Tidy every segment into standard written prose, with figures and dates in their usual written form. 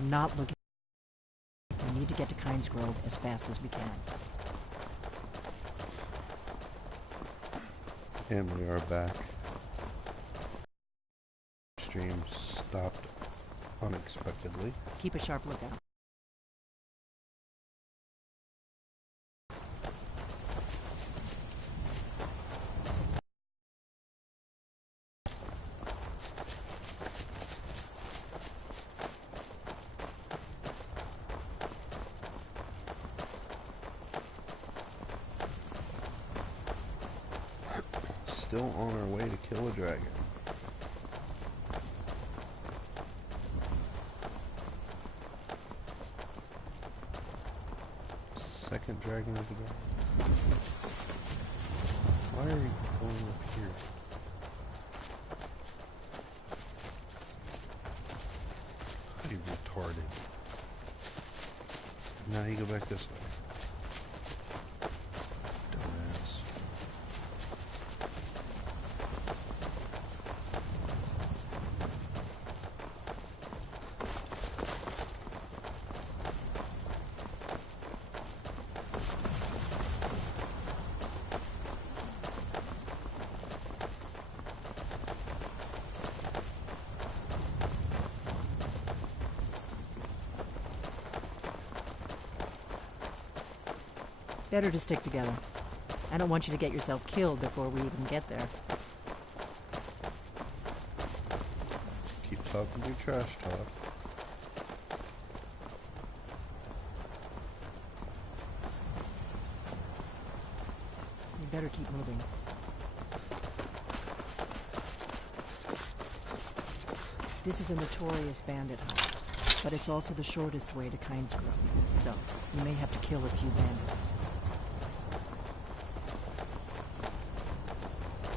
are not looking. We need to get to Kynes Grove as fast as we can. And we are back. Stream stopped unexpectedly. Keep a sharp lookout. Still on our way to kill a dragon. Second dragon of the day. Why are you going up here? God, you're retarded. Now you go back this way. Dumbass. Better to stick together. I don't want you to get yourself killed before we even get there. Keep talking your trash talk. You better keep moving. This is a notorious bandit hunt, but it's also the shortest way to Kynes Grove, so you may have to kill a few bandits.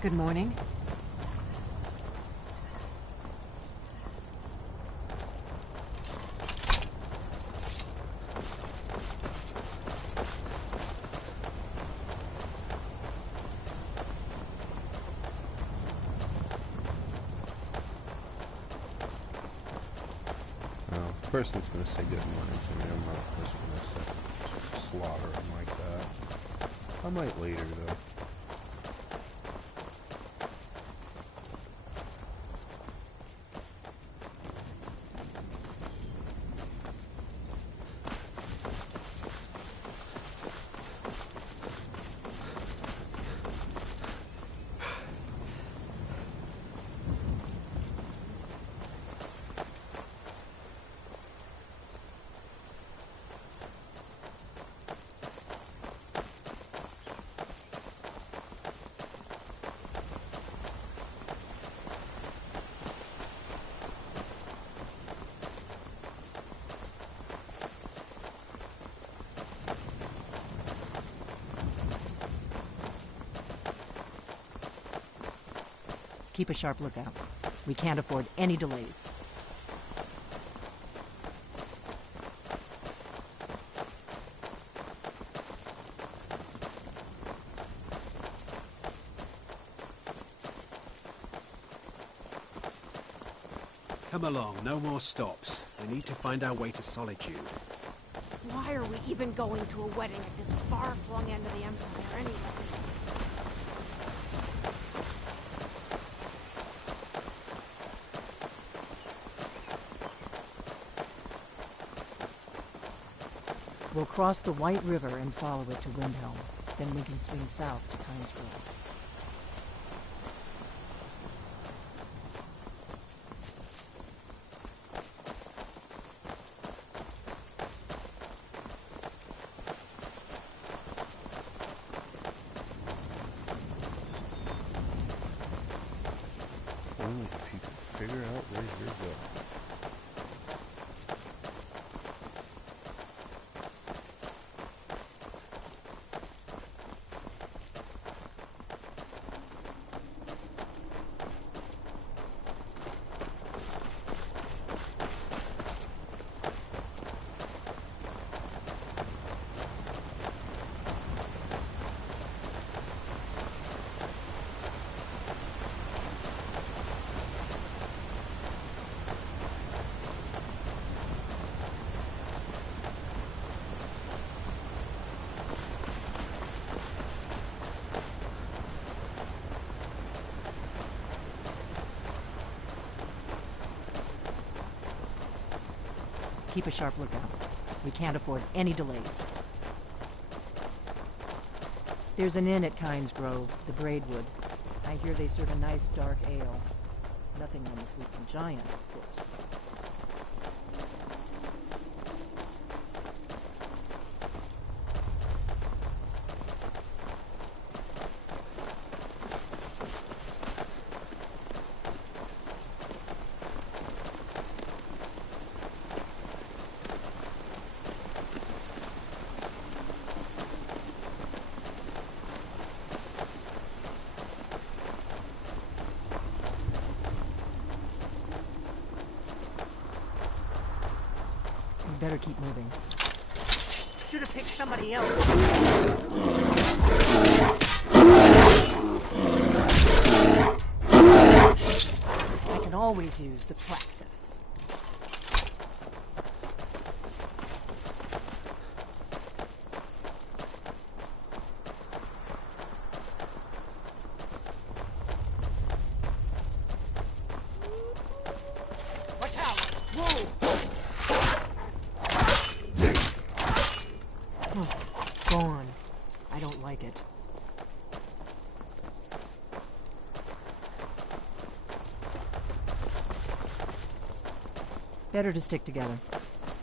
Good morning. Person's gonna say good morning to me. I'm not just gonna slaughter him like that. I might later though. Keep a sharp lookout. We can't afford any delays. Come along, no more stops. We need to find our way to Solitude. Why are we even going to a wedding at this far-flung end of the Empire anyway? We'll cross the White River and follow it to Windhelm. Then we can swing south to Kynes Grove. Only if you can figure out where you're going. Keep a sharp lookout. We can't afford any delays. There's an inn at Kynes Grove, the Braidwood. I hear they serve a nice dark ale. Nothing on the Sleeping Giant, of course. Better keep moving. Should have picked somebody else. I can always use the practice. Watch out! Whoa! Gone. I don't like it. Better to stick together.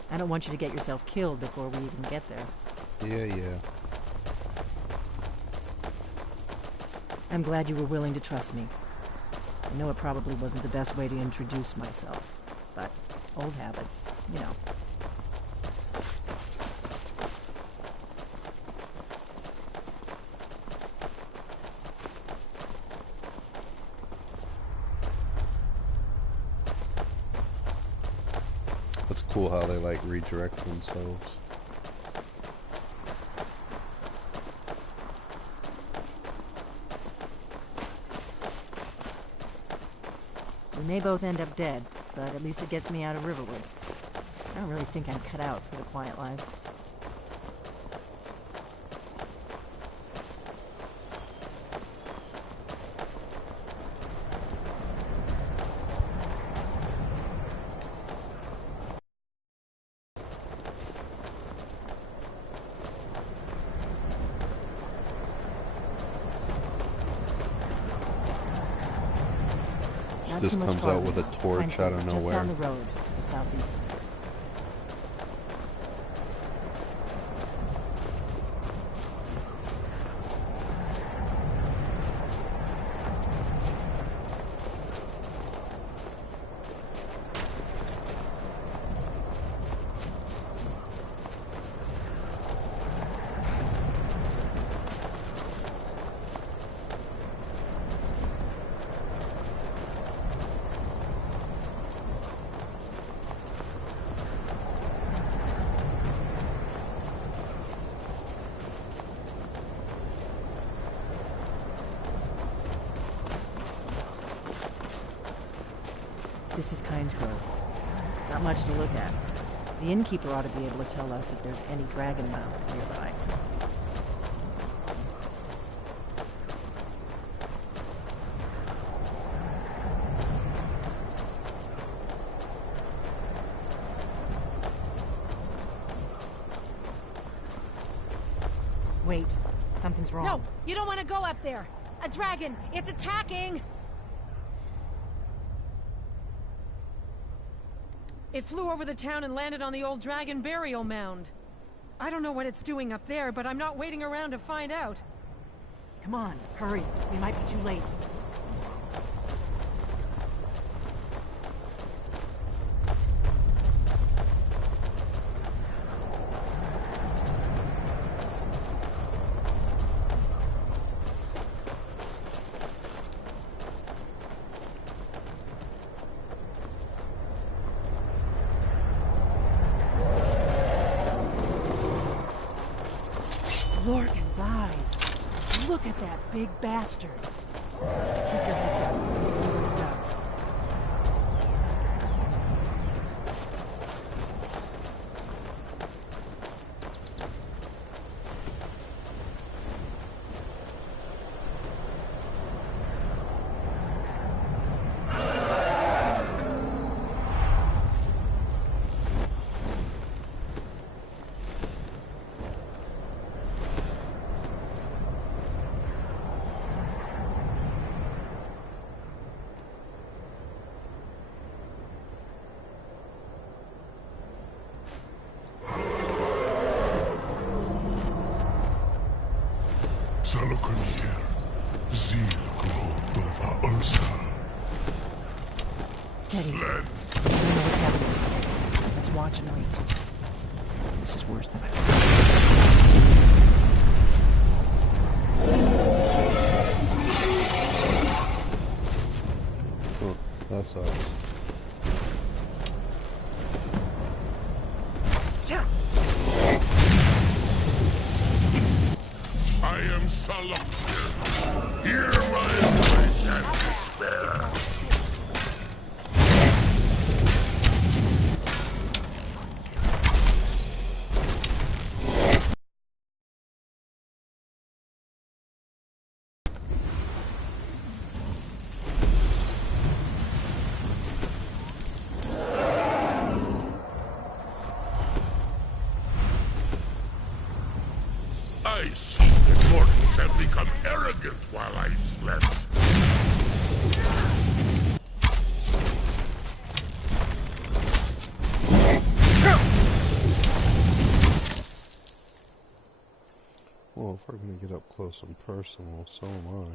I don't want you to get yourself killed before we even get there. Yeah. I'm glad you were willing to trust me. I know it probably wasn't the best way to introduce myself, but old habits, you know. It's cool how they like redirect themselves. We may both end up dead, but at least it gets me out of Riverwood. I don't really think I'm cut out for the quiet life. Not Just too much comes farther. out with a torch out of Just nowhere. down the road, to the southeast. This is Kynes Grove. Not much to look at. The innkeeper ought to be able to tell us if there's any dragon mound nearby. Wait, something's wrong. No, you don't want to go up there. A dragon, it's attacking. It flew over the town and landed on the old dragon burial mound. I don't know what it's doing up there, but I'm not waiting around to find out. Come on, hurry. We might be too late. Lorcan's eyes. Look at that big bastard. Keep your head down and see what it does. This is worse than I thought. Oh, that sucks. I am Salakir. Hear my voice and despair. I see that mortals have become arrogant while I slept. Well, if we're gonna get up close and personal, so am I.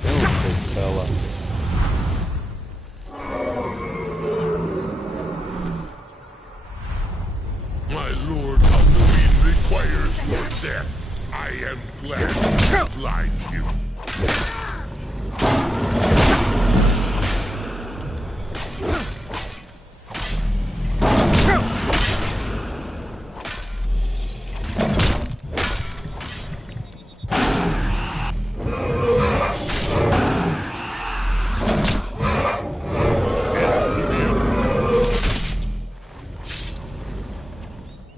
Kill him, big fella. My lord Halloween requires your death. I am glad to oblige you.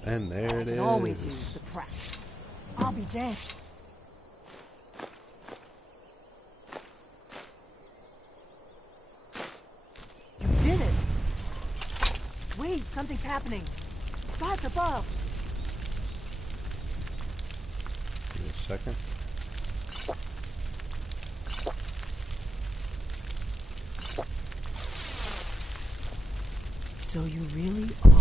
And there it I is. can always use the press. I'll be damned. You did it! Wait, something's happening. God's above. Give me a second. So you really are...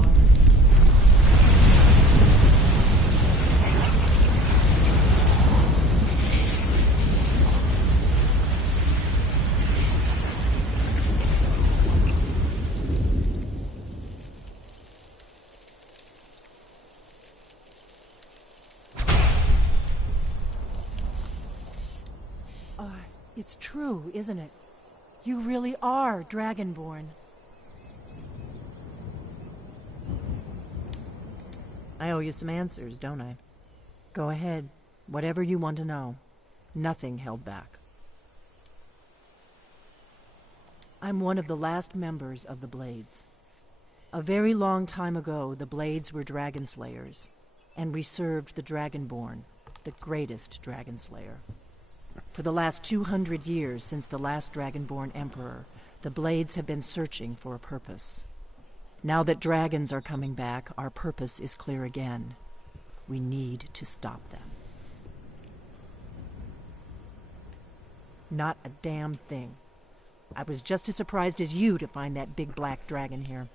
It's true, isn't it? You really are Dragonborn. I owe you some answers, don't I? Go ahead. Whatever you want to know. Nothing held back. I'm one of the last members of the Blades. A very long time ago, the Blades were dragon slayers, and we served the Dragonborn, the greatest dragon slayer. For the last 200 years since the last Dragonborn Emperor, the Blades have been searching for a purpose. Now that dragons are coming back, our purpose is clear again. We need to stop them. Not a damn thing. I was just as surprised as you to find that big black dragon here.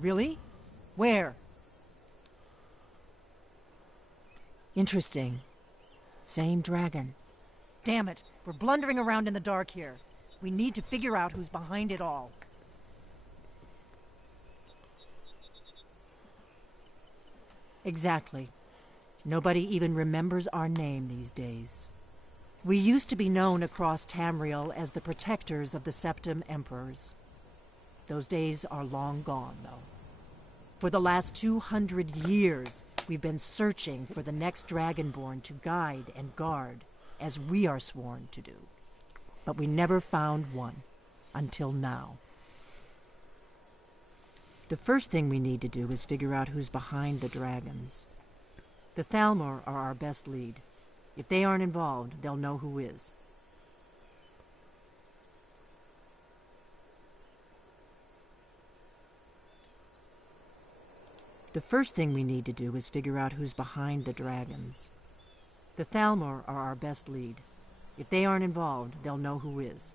Really? Where? Interesting. Same dragon. Damn it, we're blundering around in the dark here. We need to figure out who's behind it all. Exactly. Nobody even remembers our name these days. We used to be known across Tamriel as the protectors of the Septim Emperors. Those days are long gone, though. For the last 200 years, we've been searching for the next Dragonborn to guide and guard, as we are sworn to do. But we never found one, until now. The first thing we need to do is figure out who's behind the dragons. The Thalmor are our best lead. If they aren't involved, they'll know who is. The first thing we need to do is figure out who's behind the dragons. The Thalmor are our best lead. If they aren't involved, they'll know who is.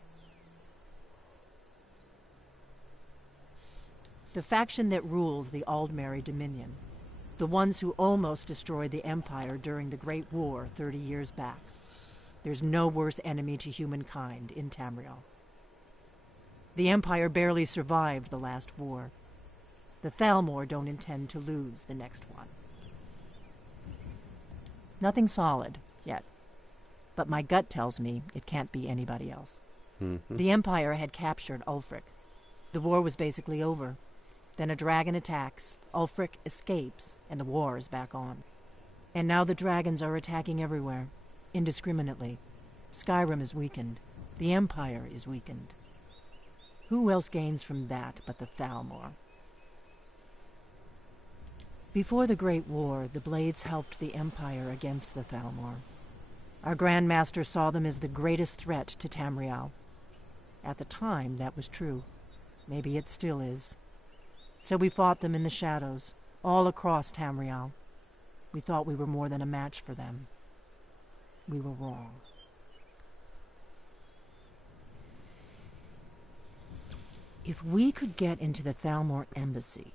The faction that rules the Aldmeri Dominion. The ones who almost destroyed the Empire during the Great War 30 years back. There's no worse enemy to humankind in Tamriel. The Empire barely survived the last war. The Thalmor don't intend to lose the next one. Nothing solid, yet. But my gut tells me it can't be anybody else. The Empire had captured Ulfric. The war was basically over. Then a dragon attacks, Ulfric escapes, and the war is back on. And now the dragons are attacking everywhere, indiscriminately. Skyrim is weakened. The Empire is weakened. Who else gains from that but the Thalmor? Before the Great War, the Blades helped the Empire against the Thalmor. Our Grand Master saw them as the greatest threat to Tamriel. At the time, that was true. Maybe it still is. So we fought them in the shadows, all across Tamriel. We thought we were more than a match for them. We were wrong. If we could get into the Thalmor embassy,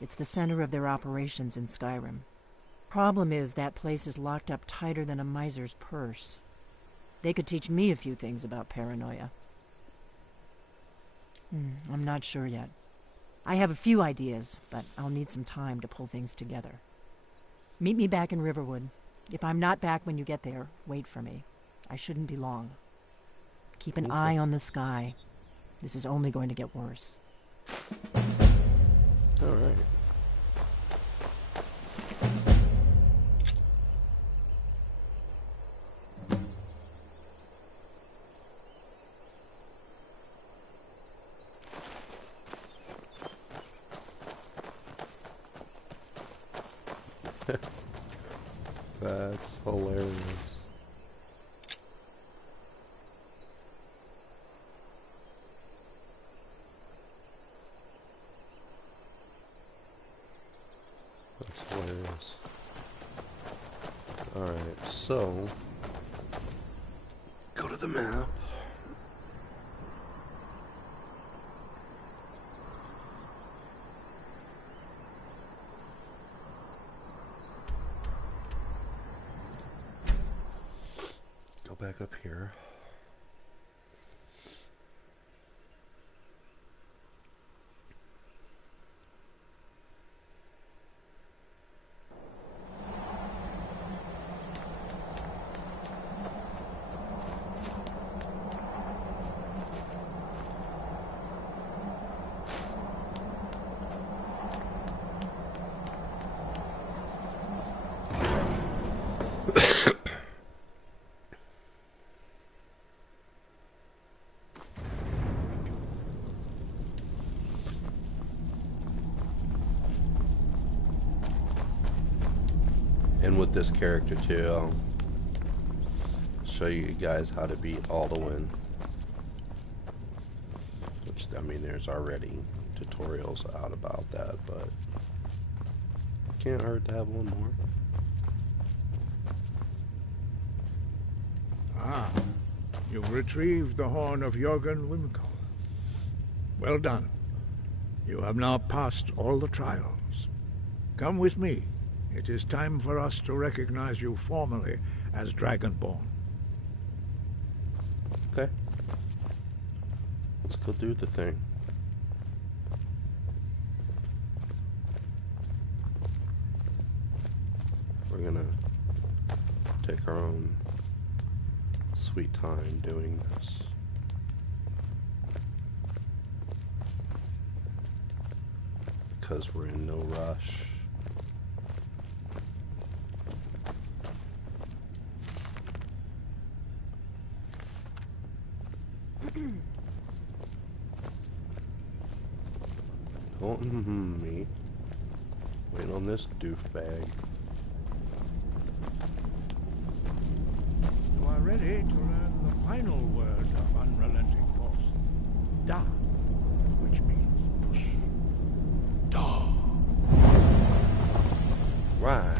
it's the center of their operations in Skyrim. Problem is, that place is locked up tighter than a miser's purse. They could teach me a few things about paranoia. I'm not sure yet. I have a few ideas, but I'll need some time to pull things together. Meet me back in Riverwood. If I'm not back when you get there, wait for me. I shouldn't be long. Keep an eye on the sky. This is only going to get worse. All right. That's hilarious. That's hilarious. Alright, so go to the map. Go back up here. And with this character too, I'll show you guys how to beat Alduin. Which, I mean, there's already tutorials out about that, but can't hurt to have one more. Ah, you've retrieved the horn of Jörgen Wimkel. Well done. You have now passed all the trials. Come with me. It is time for us to recognize you formally as Dragonborn. Okay. Let's go do the thing. We're gonna take our own sweet time doing this. Because we're in no rush. Don't me. Wait on this doofbag. You are ready to learn the final word of unrelenting force. Da, which means push. Da. Right.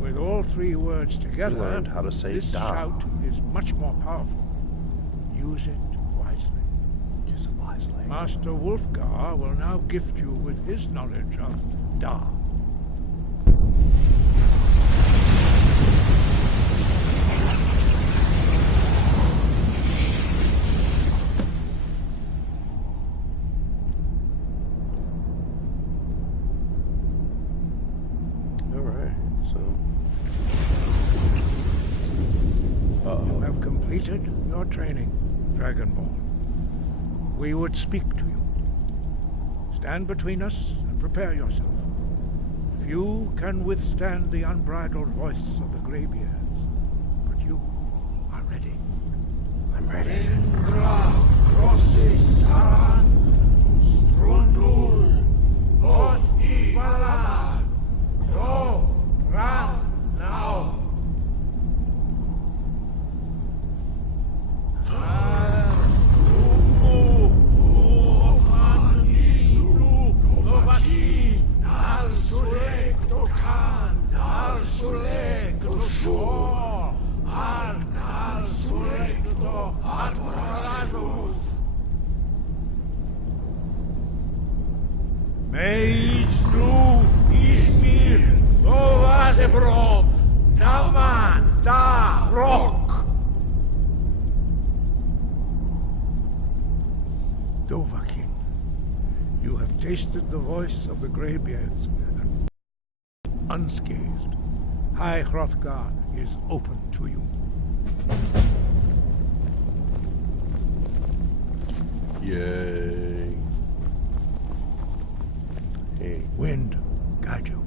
With all three words together, learned how to say this da. shout is much more powerful. Use it wisely. Use it wisely. Master Wolfgar will now gift you with his knowledge of Da. Alright, so... You have completed your training, Dragonborn. We would speak to you. Stand between us and prepare yourself. Few can withstand the unbridled voice of the Greybeards, but you are ready. I'm ready. Dovahkiin, you have tasted the voice of the Greybeards and unscathed. High Hrothgar is open to you. Yay. Hey. Wind, guide you.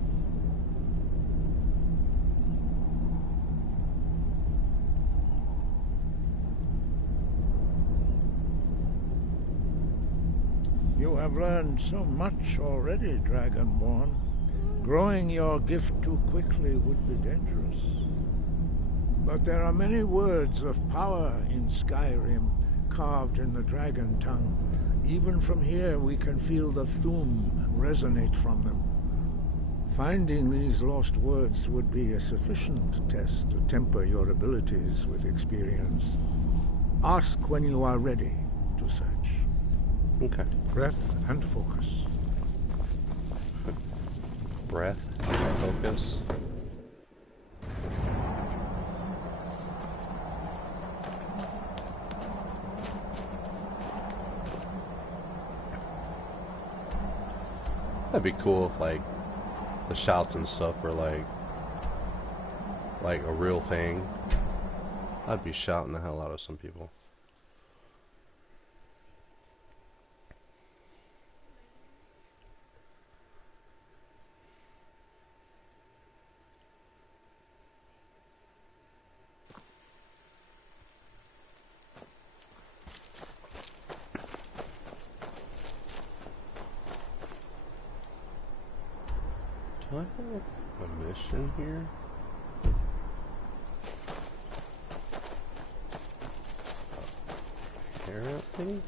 You have learned so much already, Dragonborn. Growing your gift too quickly would be dangerous. But there are many words of power in Skyrim, carved in the dragon tongue. Even from here we can feel the Thu'um resonate from them. Finding these lost words would be a sufficient test to temper your abilities with experience. Ask when you are ready to search. Okay. Breath and focus. Breath and focus. That'd be cool if, like, the shouts and stuff were like a real thing. I'd be shouting the hell out of some people. Do I have a mission here? Apparently.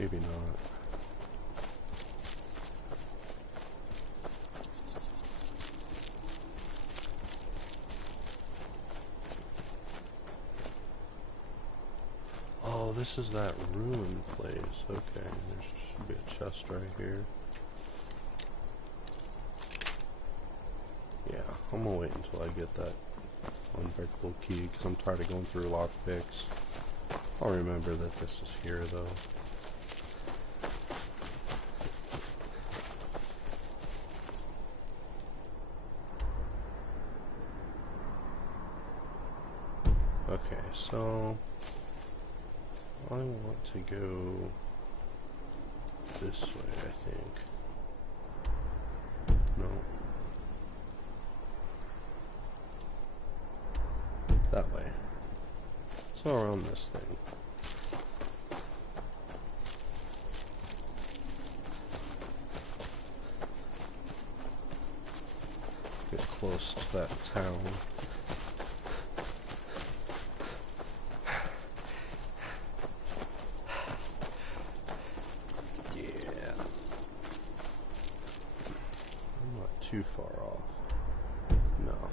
Maybe not. Oh, this is that ruined place. Okay, there should be a chest right here. Yeah, I'm gonna wait until I get that unbreakable key, because I'm tired of going through lockpicks. I'll remember that this is here, though. Okay, so I want to go this way, I think. go around this thing. Get close to that town. Yeah. I'm not too far off. No.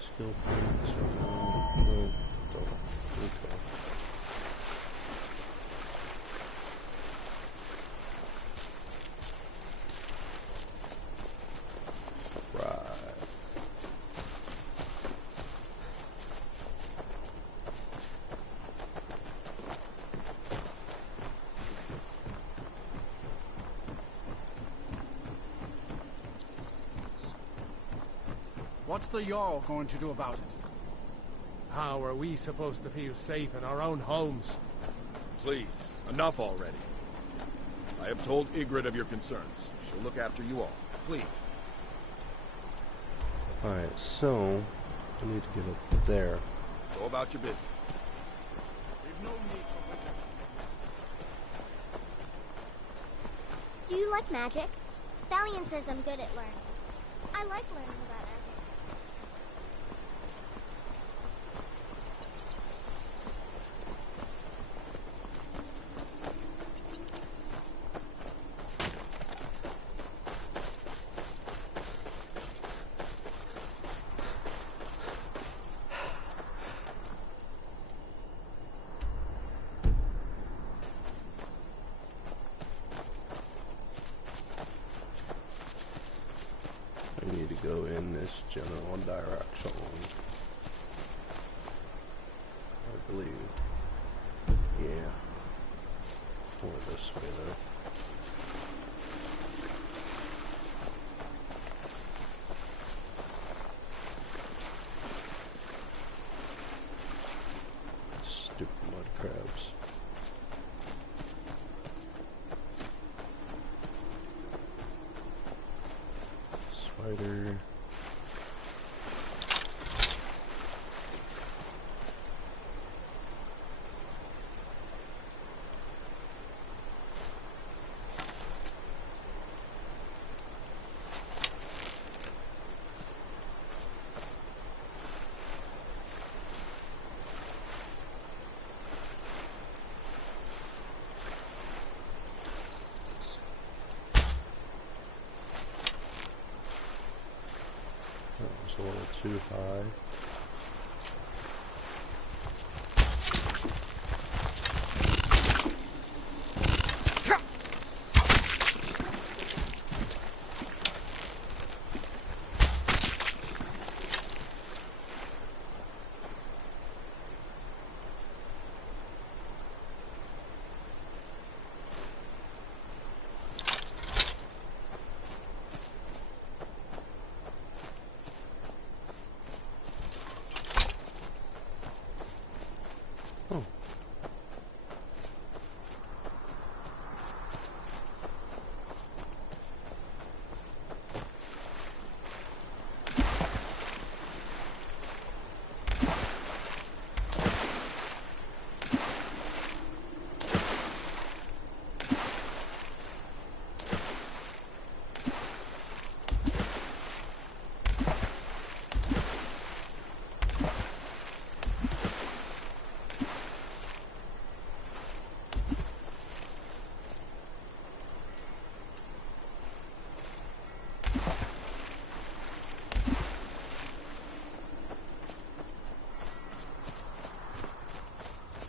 Skill points or no, don't. Okay. Right. What's the Jarl going to do about it? How are we supposed to feel safe in our own homes? Please, enough already. I have told Ygritte of your concerns. She'll look after you all. Please. Alright, so I need to get up there. Go about your business. We've no need for Do you like magic? Valiant says I'm good at learning. I like learning about it. I need to go in this general direction. I believe. Yeah. Or this way though. Stupid mud crabs. Spider. That was a little too high. Oh.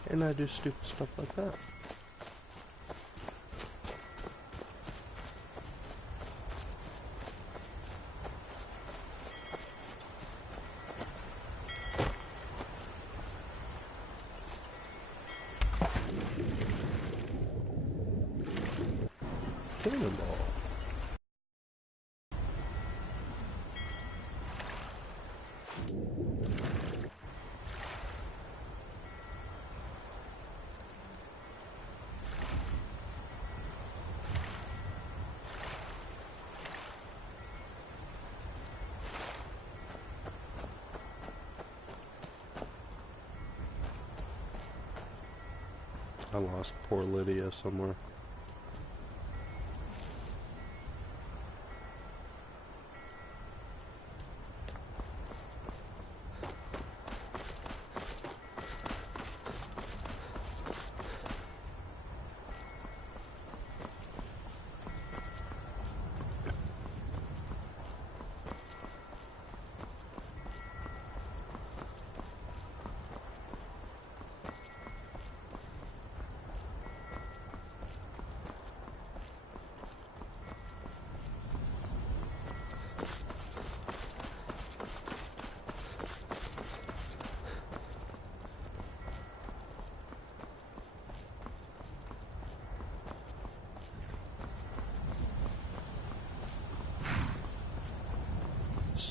And I do stupid stuff like that. cannonball. I lost poor Lydia somewhere.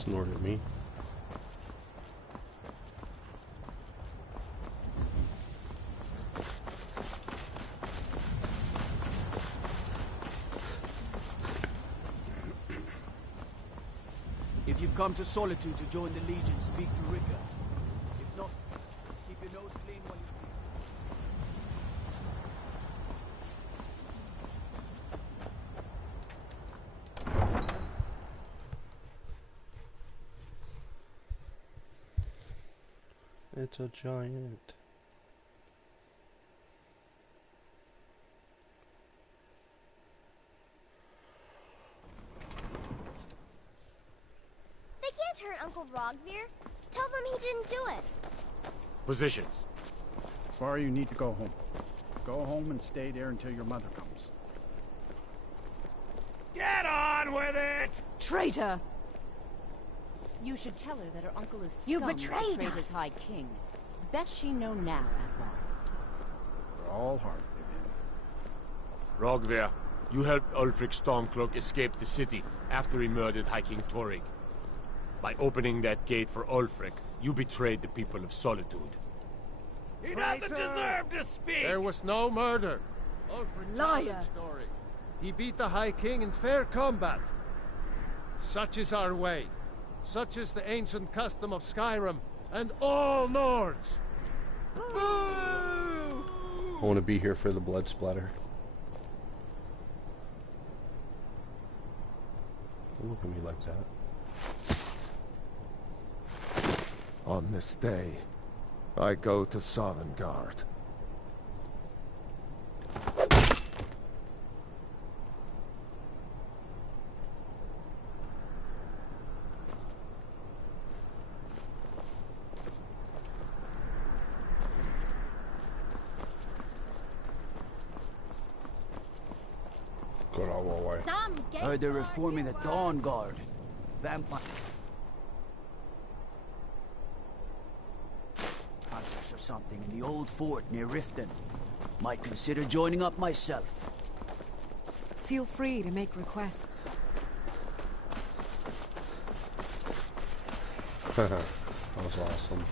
Snort at me. If you've come to Solitude to join the Legion, speak to Rika. If not, just keep your nose clean while you It's a giant. They can't hurt Uncle Rogvir. Tell them he didn't do it. Positions. Svar, you need to go home. Go home and stay there until your mother comes. Get on with it! Traitor! You should tell her that her uncle is You scum betrayed betrayed us. his High King. Best she know now, Advar. We're all hard, Vivian. Rogver, you helped Ulfric Stormcloak escape the city after he murdered High King Torrig. By opening that gate for Ulfric, you betrayed the people of Solitude. He doesn't deserve to speak! There was no murder. Ulfric Liar. challenged Torrig. He beat the High King in fair combat. Such is our way. Such is the ancient custom of Skyrim and all Nords. Boo! I want to be here for the blood splatter. Don't look at me like that. On this day, I go to Sovngarde. Got all the way. heard they're reforming the Dawn Guard. Vampire hunters or something in the old fort near Riften. Might consider joining up myself. Feel free to make requests. That was awesome.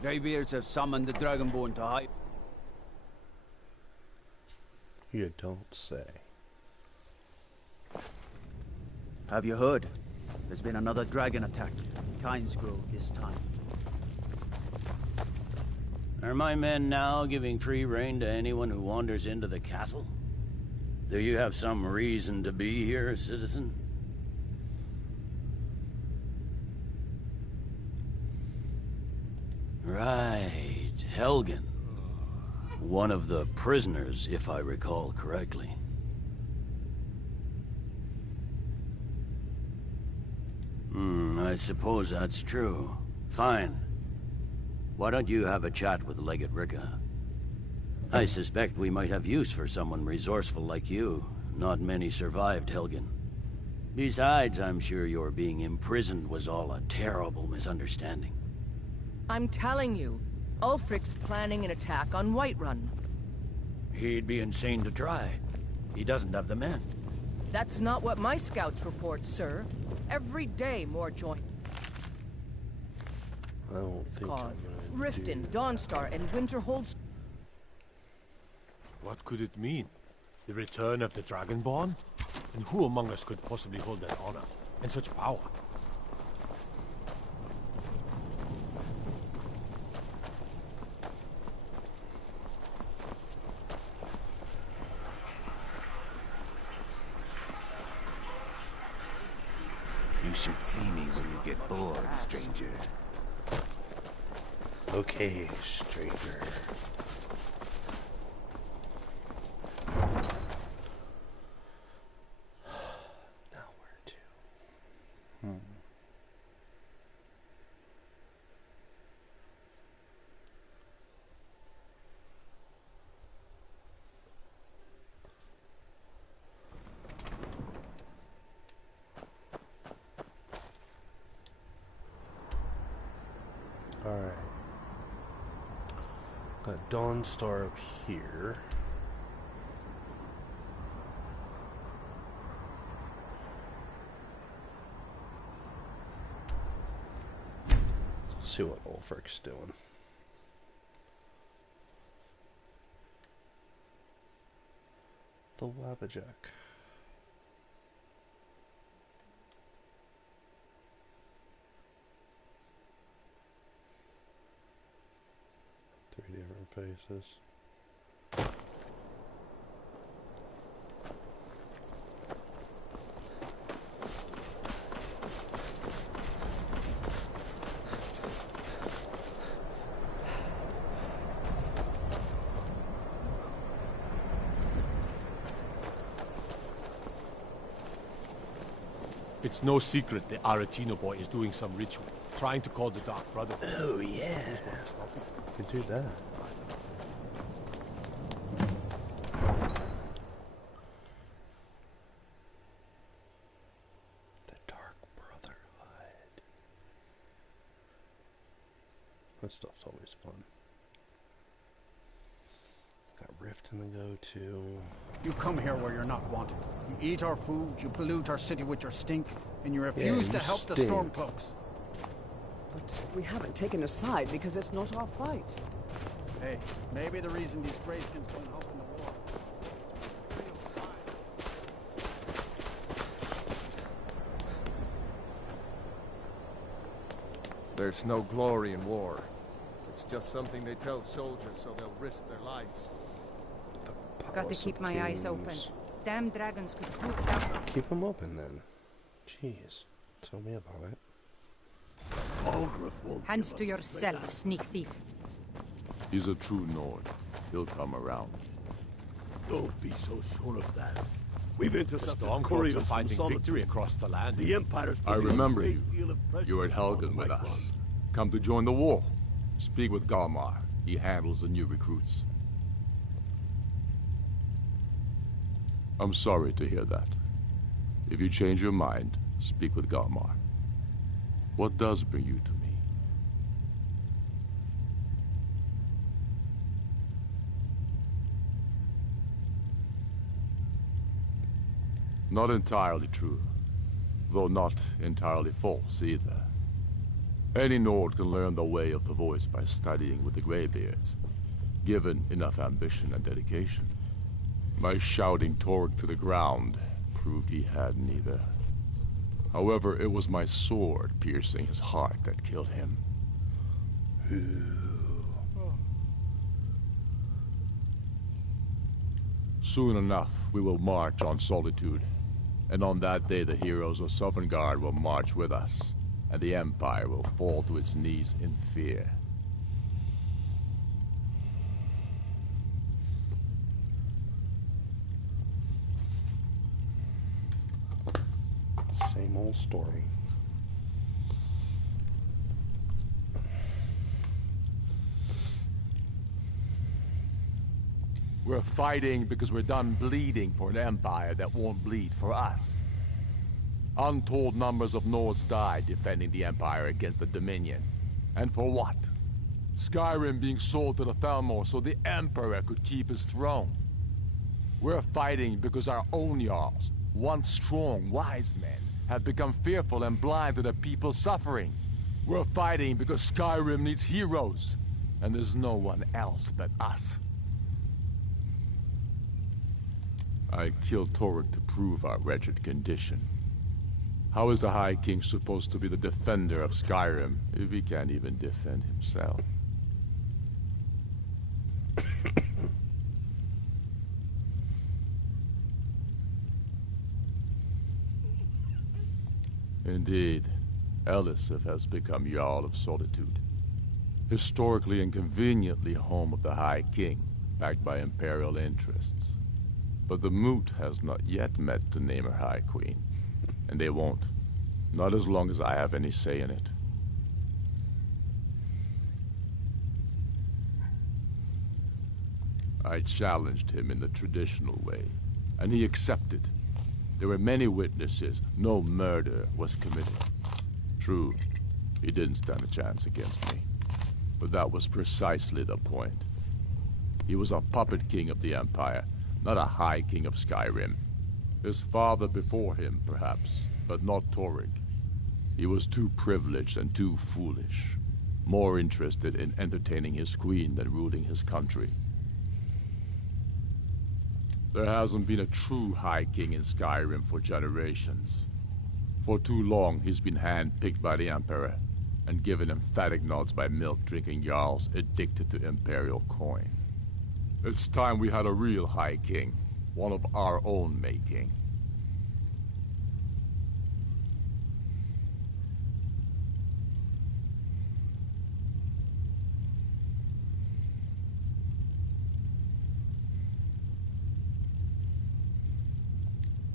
The Greybeards have summoned the Dragonborn to hide. You don't say. Have you heard? There's been another dragon attack. Kynesgrove this time. Are my men now giving free rein to anyone who wanders into the castle? Do you have some reason to be here, citizen? Right, Helgen. One of the prisoners, if I recall correctly. I suppose that's true. Fine. Why don't you have a chat with Legate Rika? I suspect we might have use for someone resourceful like you. Not many survived, Helgen. Besides, I'm sure your being imprisoned was all a terrible misunderstanding. I'm telling you, Ulfric's planning an attack on Whiterun. He'd be insane to try. He doesn't have the men. That's not what my scouts report, sir. Every day more join. I don't It's think caused I'm gonna Riften, do Dawnstar, and Winterhold's. What could it mean? The return of the Dragonborn? And who among us could possibly hold that honor and such power? You should see me when you get bored, stranger. Okay, stranger. Now where to? Alright. Got Dawnstar up here. Let's see what Ulfric's doing. The Wabbajack. Three different faces. It's no secret the Aretino boy is doing some ritual, trying to call the Dark Brother. Oh yeah. Who's going to stop him? Could do that. The Dark Brotherhood. That stuff's always fun. Got Riften to go to. You come here where you're not wanted. You eat our food, you pollute our city with your stink, and you refuse to help the Stormcloaks. But we haven't taken a side because it's not our fight. Hey, maybe the reason these Greyskins don't help in the war. There's no glory in war. It's just something they tell soldiers so they'll risk their lives. Got to keep my eyes open. Damn dragons could swoop down. Keep them open then. Jeez. Tell me about it. Hands to yourself, sneak thief. He's a true Nord. He'll come around. Don't be so sure of that. We've intercepted The Stormcloaks couriers are from finding Solitude. victory across the land. The Empire's I putting a remember great you. deal of pressure You were at Helgen on with White us. One. Come to join the war. Speak with Galmar. He handles the new recruits. I'm sorry to hear that. If you change your mind, speak with Galmar. What does bring you to me? Not entirely true, though not entirely false either. Any Nord can learn the way of the voice by studying with the Greybeards, given enough ambition and dedication. My shouting Torg to the ground proved he had neither. However, it was my sword piercing his heart that killed him. Soon enough, we will march on Solitude. And on that day, the heroes of Sovngarde will march with us, and the Empire will fall to its knees in fear. Same old story. We're fighting because we're done bleeding for an empire that won't bleed for us. Untold numbers of Nords died defending the empire against the Dominion. And for what? Skyrim being sold to the Thalmor so the Emperor could keep his throne. We're fighting because our own Jarls, once strong, wise men, have become fearful and blind to the people's suffering. We're fighting because Skyrim needs heroes, and there's no one else but us. I killed Torrik to prove our wretched condition. How is the High King supposed to be the defender of Skyrim if he can't even defend himself? Indeed, Elisif has become Jarl of Solitude. Historically and conveniently home of the High King, backed by Imperial interests. But the Moot has not yet met to name her High Queen. And they won't. Not as long as I have any say in it. I challenged him in the traditional way, and he accepted. There were many witnesses. No murder was committed. True, he didn't stand a chance against me. But that was precisely the point. He was a puppet king of the Empire, not a High King of Skyrim. His father before him, perhaps, but not Torrik. He was too privileged and too foolish. More interested in entertaining his queen than ruling his country. There hasn't been a true High King in Skyrim for generations. For too long, he's been hand-picked by the Emperor, and given emphatic nods by milk-drinking Jarls addicted to Imperial coin. It's time we had a real High King, one of our own making.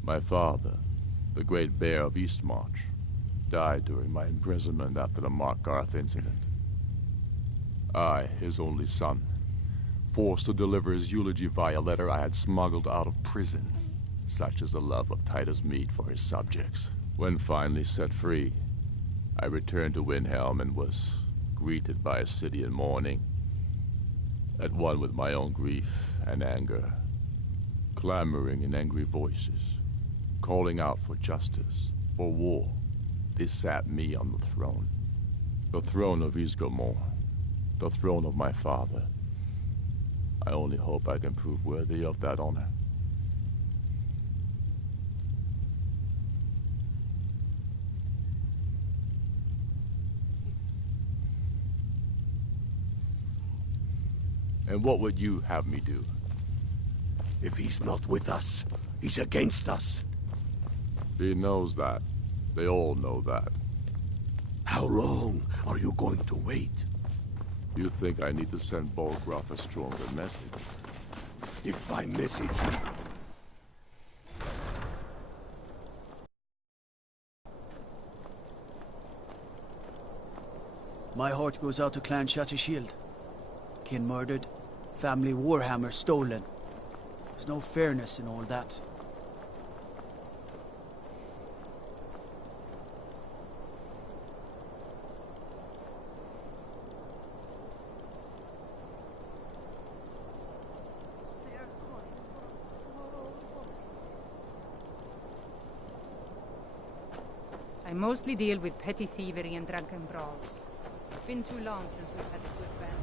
My father, the Great Bear of Eastmarch, died during my imprisonment after the Markarth incident. I, his only son, forced to deliver his eulogy via letter I had smuggled out of prison. Such is the love of Titus meat for his subjects. When finally set free, I returned to Windhelm and was greeted by a city in mourning, at one with my own grief and anger, clamoring in angry voices, calling out for justice, for war. They sat me on the throne of Ysgramor, the throne of my father. I only hope I can prove worthy of that honor. And what would you have me do? If he's not with us, he's against us. He knows that. They all know that. How long are you going to wait? You think I need to send Bolgraf a stronger message? If by message... My heart goes out to Clan Shattershield. Kin murdered, family Warhammer stolen. There's no fairness in all that. I mostly deal with petty thievery and drunken brawls. It's been too long since we've had a good band.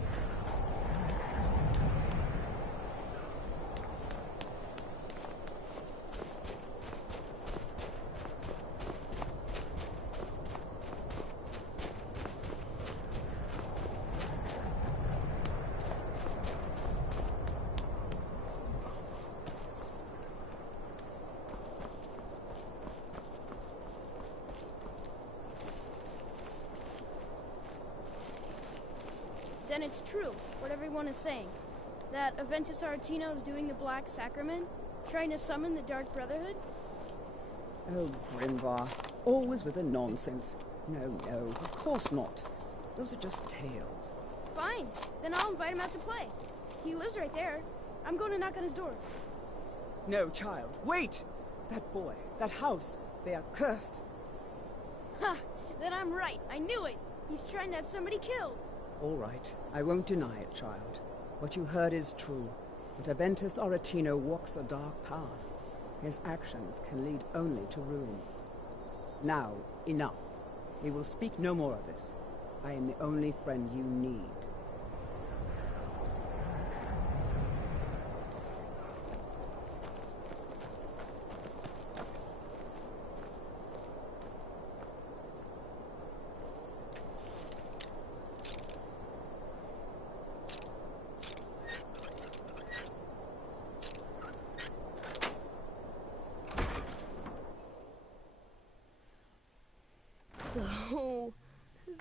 Then it's true, what everyone is saying. That Aventus Aretino is doing the Black Sacrament, trying to summon the Dark Brotherhood? Oh, Grimvar. Always with the nonsense. No, of course not. Those are just tales. Fine, then I'll invite him out to play. He lives right there. I'm going to knock on his door. No, child, wait! That boy, that house, they are cursed. Ha! Then I'm right. I knew it. He's trying to have somebody killed. All right. I won't deny it, child. What you heard is true. But Aventus Aretino walks a dark path. His actions can lead only to ruin. Now, enough. We will speak no more of this. I am the only friend you need. So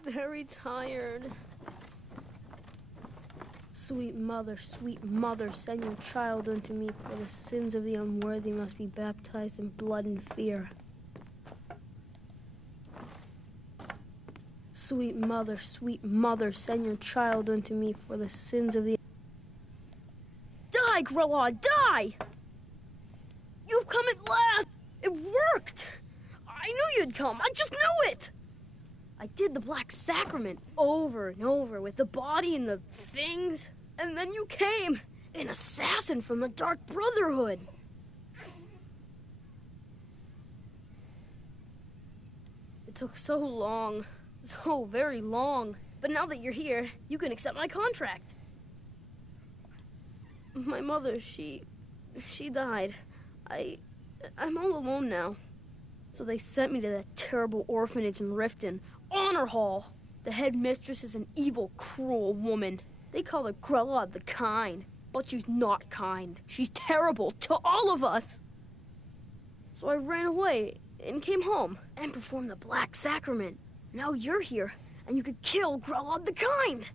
very tired. Sweet mother, send your child unto me, for the sins of the unworthy must be baptized in blood and fear. Sweet mother, send your child unto me, for the sins of the... Die, Grelod, die! You've come at last! It worked! I knew you'd come, I just knew it! I did the Black Sacrament over and over with the body and the things, and then you came, an assassin from the Dark Brotherhood. It took so long, so very long, but now that you're here, you can accept my contract. My mother, she died. I'm all alone now. So they sent me to that terrible orphanage in Riften, Honor Hall. The headmistress is an evil, cruel woman. They call her Grelod the Kind, but she's not kind. She's terrible to all of us. So I ran away and came home and performed the Black Sacrament. Now you're here, and you could kill Grelod the Kind.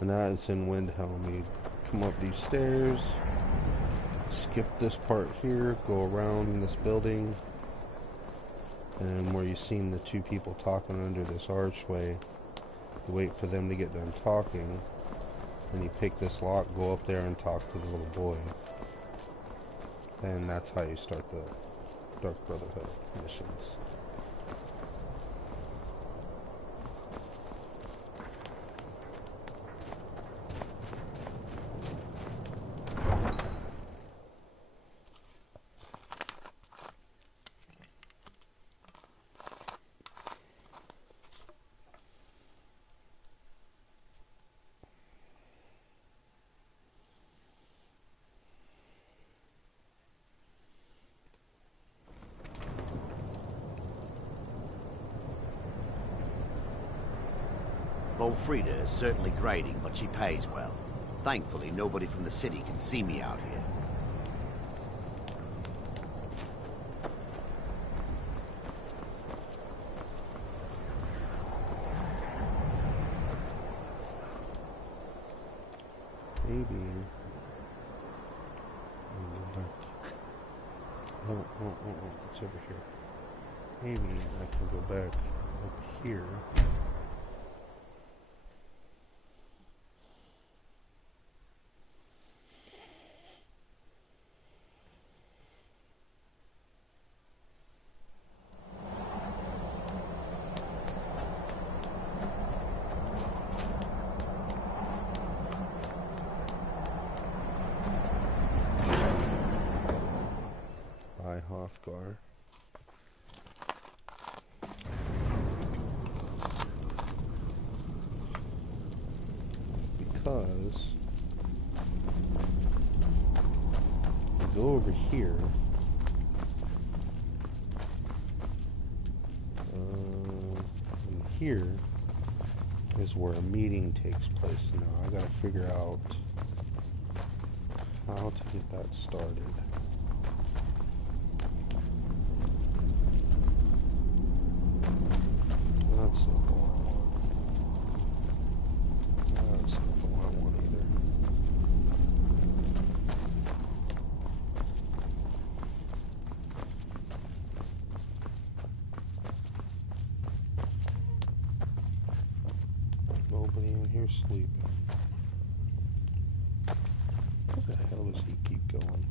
And that is in Windhelm. You come up these stairs, skip this part here, go around this building, and where you've seen the two people talking under this archway, you wait for them to get done talking, and you pick this lock, go up there and talk to the little boy. And that's how you start the Dark Brotherhood missions. Frida is certainly grading, but she pays well. Thankfully, nobody from the city can see me out here. Maybe. Go back. Oh, it's over here. Maybe I can go back up here. Hofgar. Because go over here. And here is where a meeting takes place. Now I gotta figure out how to get that started. sleeping. Where the hell does he keep going?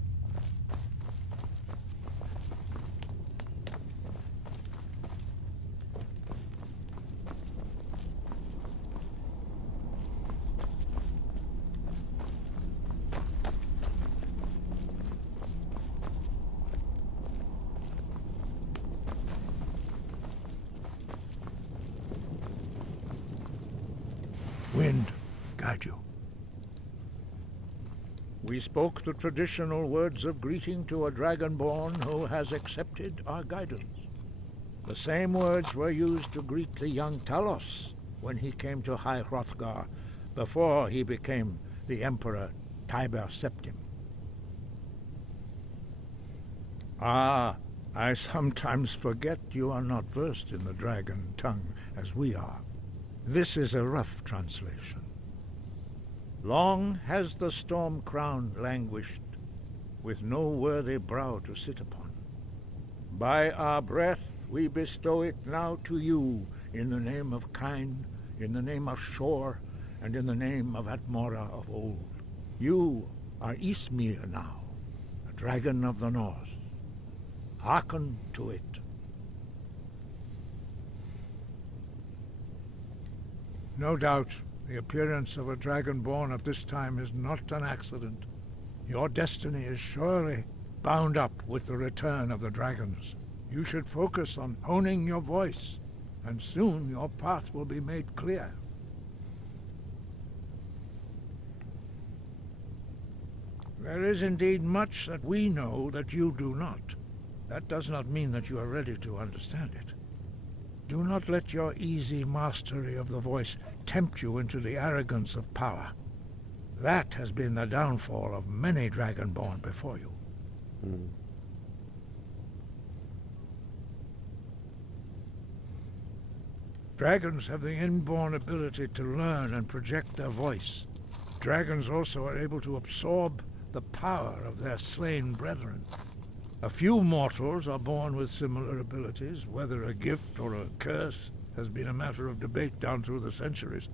Wind, guide you. We spoke the traditional words of greeting to a dragonborn who has accepted our guidance. The same words were used to greet the young Talos when he came to High Hrothgar before he became the Emperor Tiber Septim. Ah, I sometimes forget you are not versed in the dragon tongue as we are. This is a rough translation. Long has the storm crown languished, with no worthy brow to sit upon. By our breath we bestow it now to you, in the name of Kine, in the name of Shor, and in the name of Atmora of old. You are Ismir now, a dragon of the north. Hearken to it. No doubt, the appearance of a dragonborn at this time is not an accident. Your destiny is surely bound up with the return of the dragons. You should focus on honing your voice, and soon your path will be made clear. There is indeed much that we know that you do not. That does not mean that you are ready to understand it. Do not let your easy mastery of the voice tempt you into the arrogance of power. That has been the downfall of many dragonborn before you. Dragons have the inborn ability to learn and project their voice. Dragons also are able to absorb the power of their slain brethren. A few mortals are born with similar abilities. Whether a gift or a curse has been a matter of debate down through the centuries.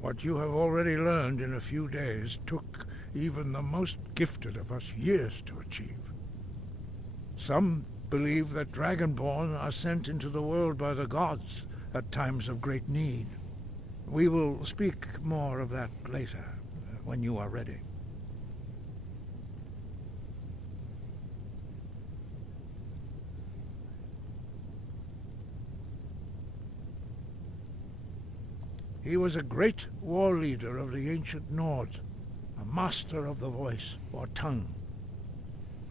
What you have already learned in a few days took even the most gifted of us years to achieve. Some believe that dragonborn are sent into the world by the gods at times of great need. We will speak more of that later, when you are ready. He was a great war leader of the ancient Nords, a master of the voice, or tongue.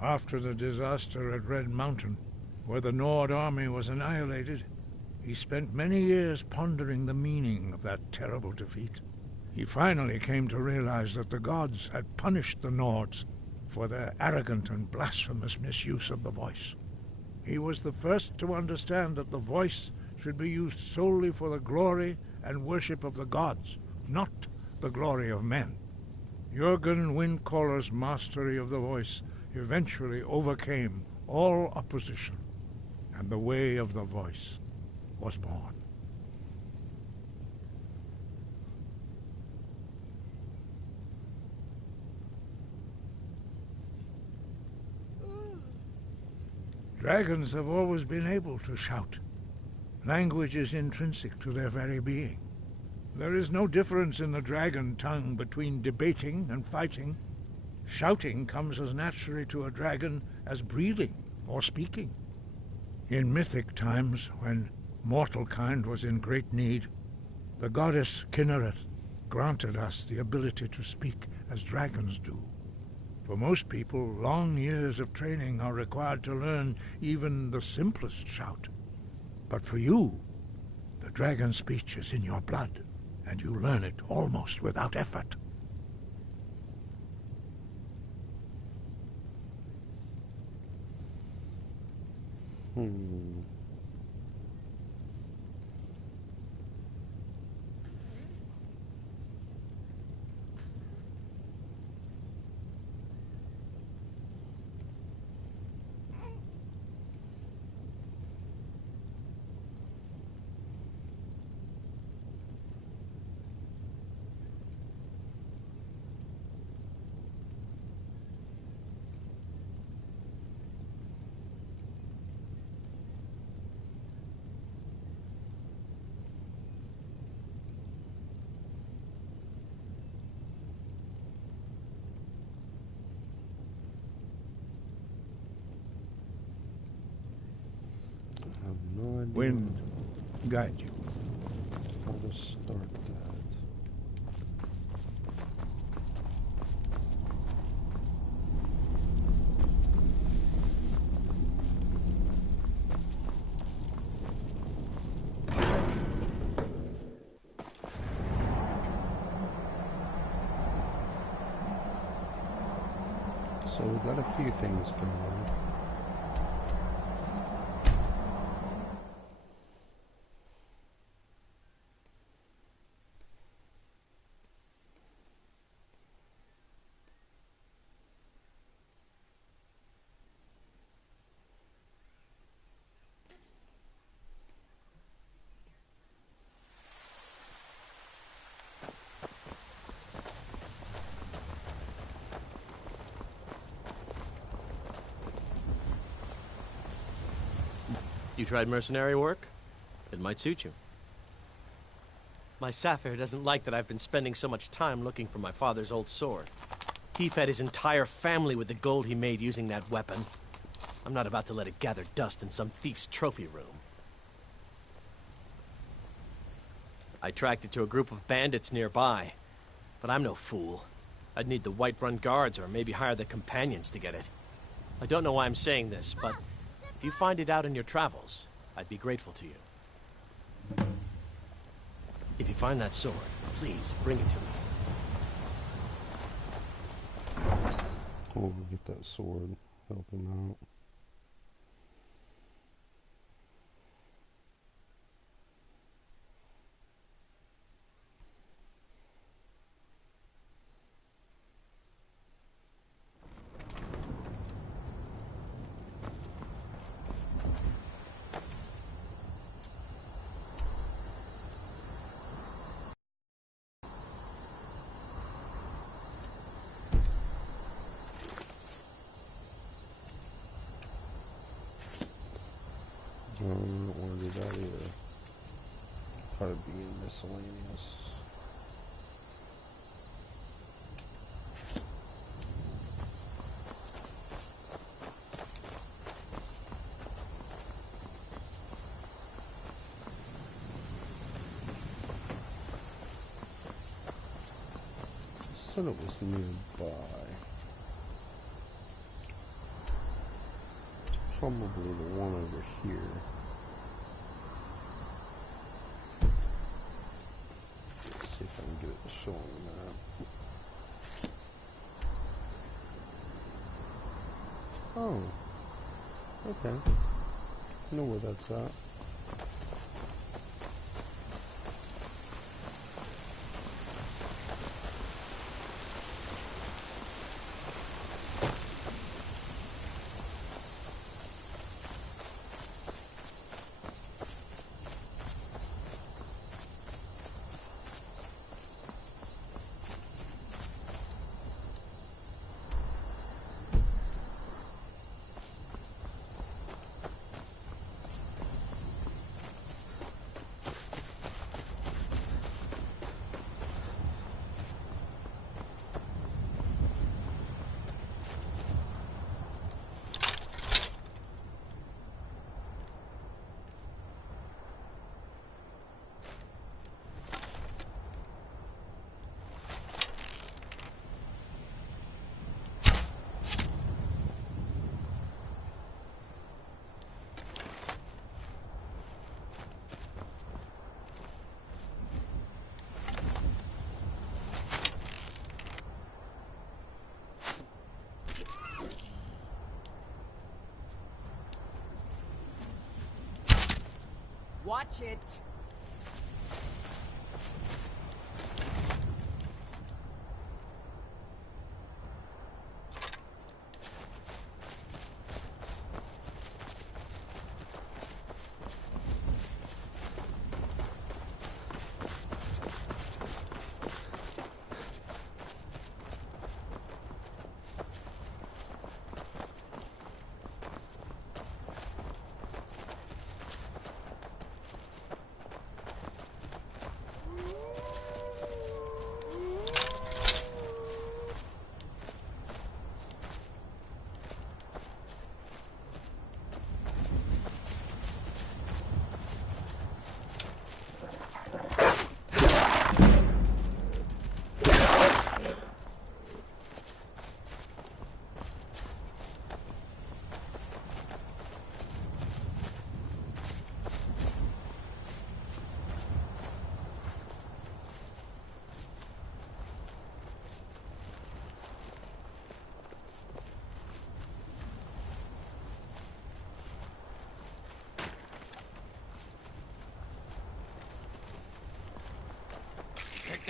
After the disaster at Red Mountain, where the Nord army was annihilated, he spent many years pondering the meaning of that terrible defeat. He finally came to realize that the gods had punished the Nords for their arrogant and blasphemous misuse of the voice. He was the first to understand that the voice should be used solely for the glory and worship of the gods, not the glory of men. Jurgen Windcaller's mastery of the voice eventually overcame all opposition, and the way of the voice was born. Dragons have always been able to shout. Language is intrinsic to their very being. There is no difference in the dragon tongue between debating and fighting. Shouting comes as naturally to a dragon as breathing or speaking. In mythic times, when mortal kind was in great need, the goddess Kinnereth granted us the ability to speak as dragons do. For most people, long years of training are required to learn even the simplest shout. But for you, the dragon speech is in your blood, and you learn it almost without effort. Wind, guide you. How to start that? So we got a few things going. You tried mercenary work? It might suit you. My Sapphire doesn't like that I've been spending so much time looking for my father's old sword. He fed his entire family with the gold he made using that weapon. I'm not about to let it gather dust in some thief's trophy room. I tracked it to a group of bandits nearby, but I'm no fool. I'd need the Whiterun guards or maybe hire the companions to get it. I don't know why I'm saying this, but if you find it out in your travels, I'd be grateful to you. If you find that sword, please bring it to me. We'll get that sword, help him out. I don't want to do that either. Probably be in miscellaneous. I said it was nearby. It's probably the one over here. See if I can get it to show on the map. Oh, okay. I know where that's at. Watch it.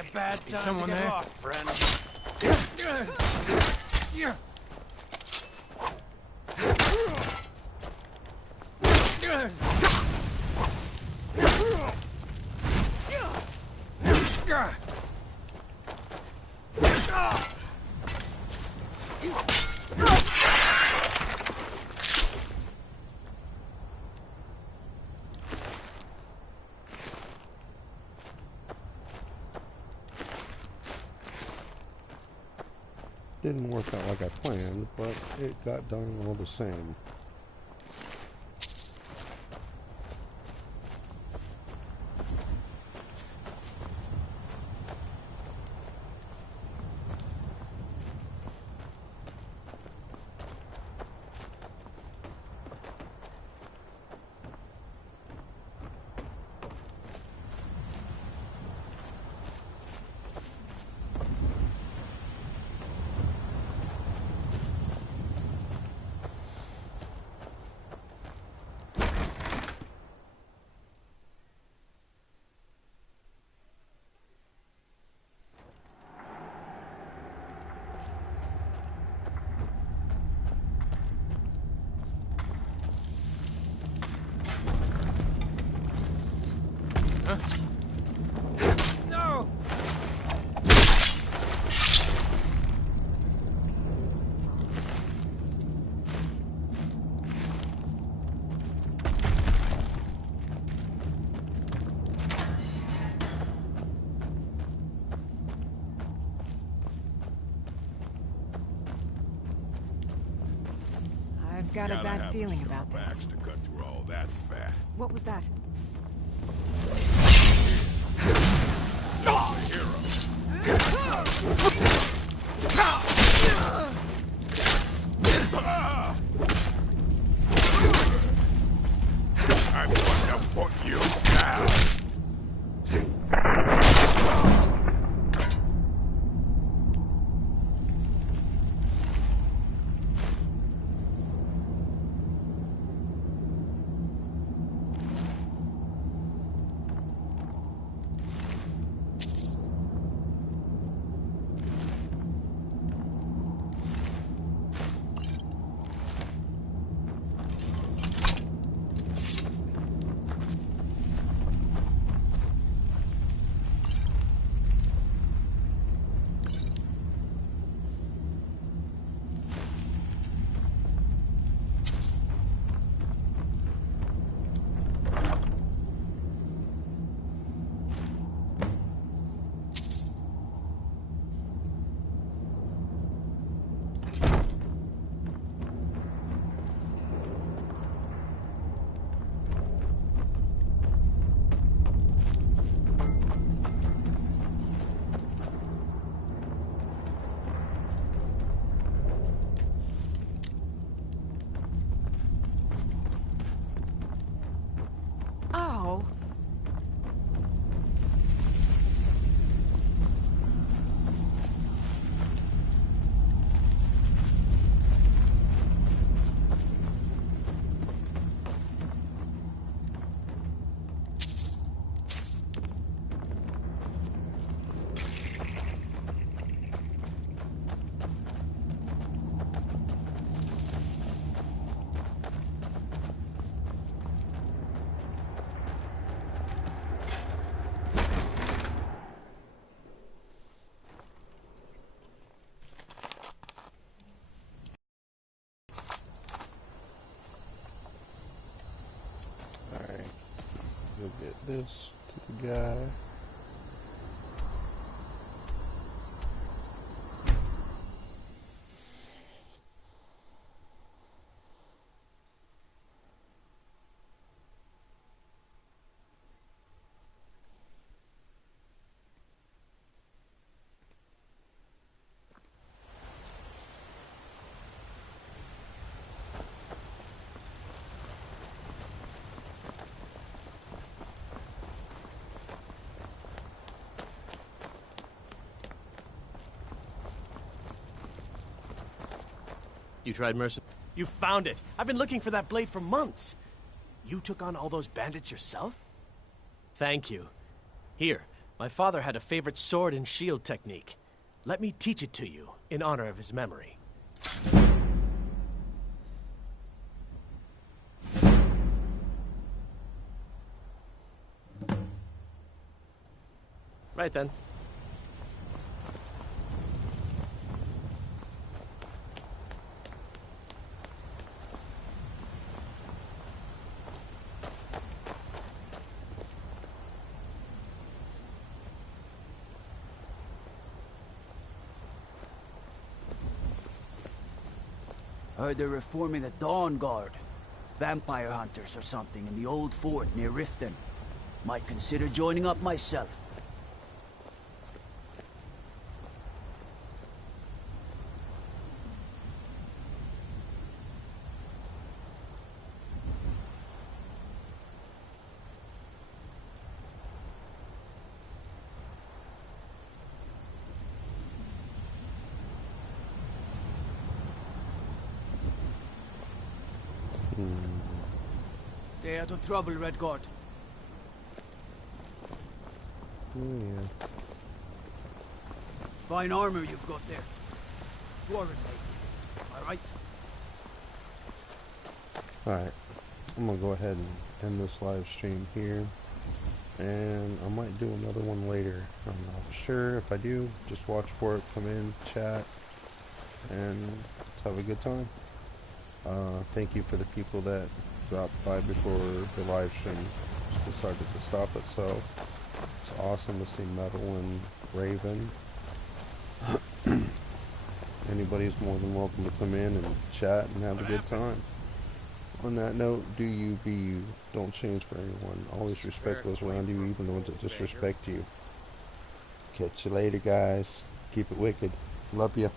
a bad Is time someone to get there? lost, friend. Didn't work out like I planned, but it got done all the same. No! I've got a Gotta bad have feeling a about sharp this. axe to cut through all that fat. What was that? I'm going to put you down. Oh. Alright. Go get this to the guy. You tried mercy? You found it! I've been looking for that blade for months! You took on all those bandits yourself? Thank you. Here, My father had a favorite sword and shield technique. Let me teach it to you, in honor of his memory. Right then. Heard they're reforming the Dawn Guard. Vampire hunters or something in the old fort near Riften. Might consider joining up myself. Stay out of trouble, Redguard. Yeah. Fine armor you've got there. Dwarven made. Alright? Alright. I'm gonna go ahead and end this live stream here. And I might do another one later. I'm not sure. If I do, just watch for it, come in, chat, and let's have a good time. Thank you for the people that dropped by before the live stream decided to stop it. So it's awesome to see Metal and Raven. Anybody's more than welcome to come in and chat and have a good time. On that note, do you be you. Don't change for anyone. Always respect those around you, even the ones that disrespect you. Catch you later, guys. Keep it wicked. Love ya.